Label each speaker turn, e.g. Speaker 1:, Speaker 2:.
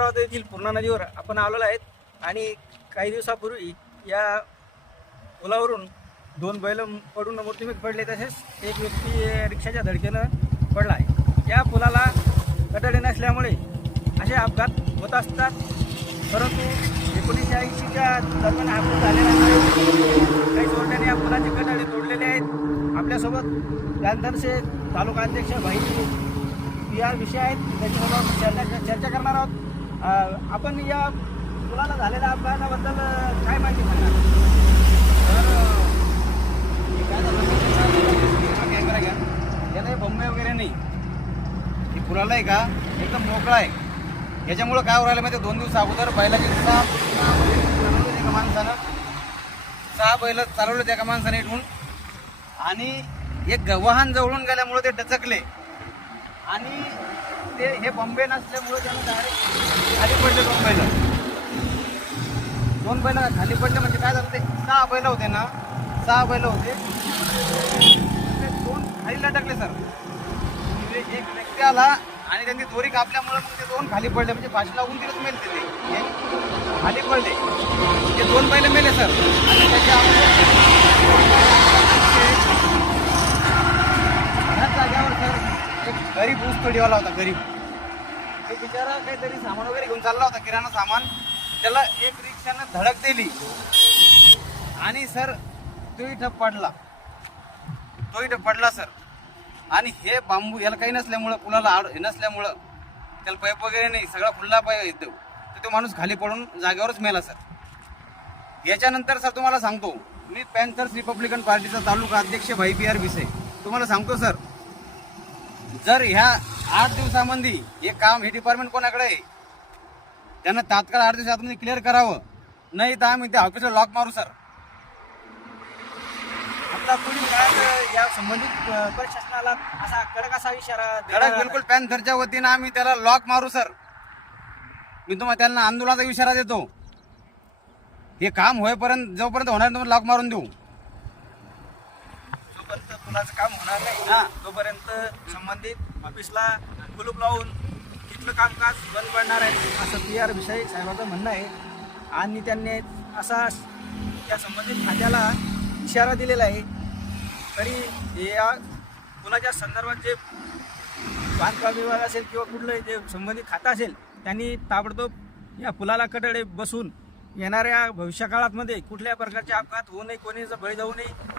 Speaker 1: येथील पूर्णा नदीवर आपण आलेलो आहेत. आणि काही दिवसापूर्वी या पुलावरून दोन बैल पडून मृत्यूमुखी पडले. तसेच एक व्यक्ती रिक्षाच्या धडकेनं पडला आहे. या पुलाला कटडे नसल्यामुळे असे अपघात होत असतात. परंतु एकोणीसशे ऐंशीच्या दरम्यान हा पूल झालेला नाही. काही चोरट्याने या पुलाचे कटडे तोडलेले आहेत. आपल्यासोबत गांधरचे तालुका अध्यक्ष भाई पी आर विषय आहेत. त्याच्यासोबत चर्चा चर्चा करणार आहोत. आपण या पुलाला झालेल्या अपघाताबद्दल काय माहिती सांगणार
Speaker 2: तर काय झालं? कॅमेरा घ्या. याला हे बंबई वगैरे नाही. हे पुलाला आहे का? एकदम मोकळा आहे. याच्यामुळं काय राहिलं माहिती दोन दिवस अगोदर बैलाची सहा एका माणसानं. सहा बैल चालवलं त्या एका माणसाने इथून. आणि एक गव्हाण वाहन जवळून गेल्यामुळे ते डचकले आणि ते हे बॉम्बे नसल्यामुळे त्यांना डायरेक्ट खाली पडले दोन बैल दोन बैल खाली पडले म्हणजे काय झालं ते? सहा बैल होते ना? सहा बैल होते. ते दोन खाली लटकले सर. म्हणजे एक व्यक्ती आला आणि त्यांनी दोरी कापल्यामुळे मग ते दोन खाली पडले. म्हणजे फाशी लागून तिथेच मेल ते. खाली पडले. ते दोन बैल मेले सर. आणि त्याच्या एक ऊस तोडीवाला होता गरीब ते बिचारा काहीतरी सामान वगैरे घेऊन चालला होता किराणा सामान. त्याला एक रिक्षानं धडक दिली. आणि सर तो इथं पडला. तो इथं पडला सर. आणि हे बांबू याला काही नसल्यामुळं पुलाला आड हे नसल्यामुळं त्याला पैप वगैरे नाही सगळा खुल्ला पाईप येतो तर तो माणूस खाली पडून जागेवरच मेला सर. याच्यानंतर सर तुम्हाला सांगतो. मी पॅन्थर्स रिपब्लिकन पार्टीचा तालुका अध्यक्ष भाई पी आर भिसे तुम्हाला सांगतो सर. जर ह्या आठ दिवसामध्ये हे काम हे डिपार्टमेंट कोणाकडे आहे? त्यांना तात्काळ आठ दिवसात क्लिअर करावं. नाही तर आम्ही त्या ऑफिसला लॉक मारू सर
Speaker 1: आपला या संबंधित अ, प्रशासनाला असा कडक असा इशारा
Speaker 2: बिलकुल पॅन्थरच्या वतीनं आम्ही त्याला लॉक मारू सर मी तुम्हाला त्यांना आंदोलनाचा इशारा देतो. हे काम होईपर्यंत जोपर्यंत होणार नाही, लॉक मारून देऊ.
Speaker 1: पुलाचं काम होणार नाही. तोपर्यंत संबंधित ऑफिसला कुलूप लावून तिथलं कामकाज बंद पडणार आहे. असं पी आर विषय साहेबांचं म्हणणं आहे. आणि त्यांनी असा त्या संबंधित खात्याला इशारा दिलेला आहे. तरी या पुलाच्या संदर्भात जे बांधकाम विभाग असेल किंवा कुठलं जे संबंधित खातं असेल त्यांनी ताबडतोब या पुलाला कटडे बसून येणाऱ्या भविष्यकाळात मध्ये कुठल्या प्रकारचे अपघात होऊ नये कोणी बळी जाऊ नये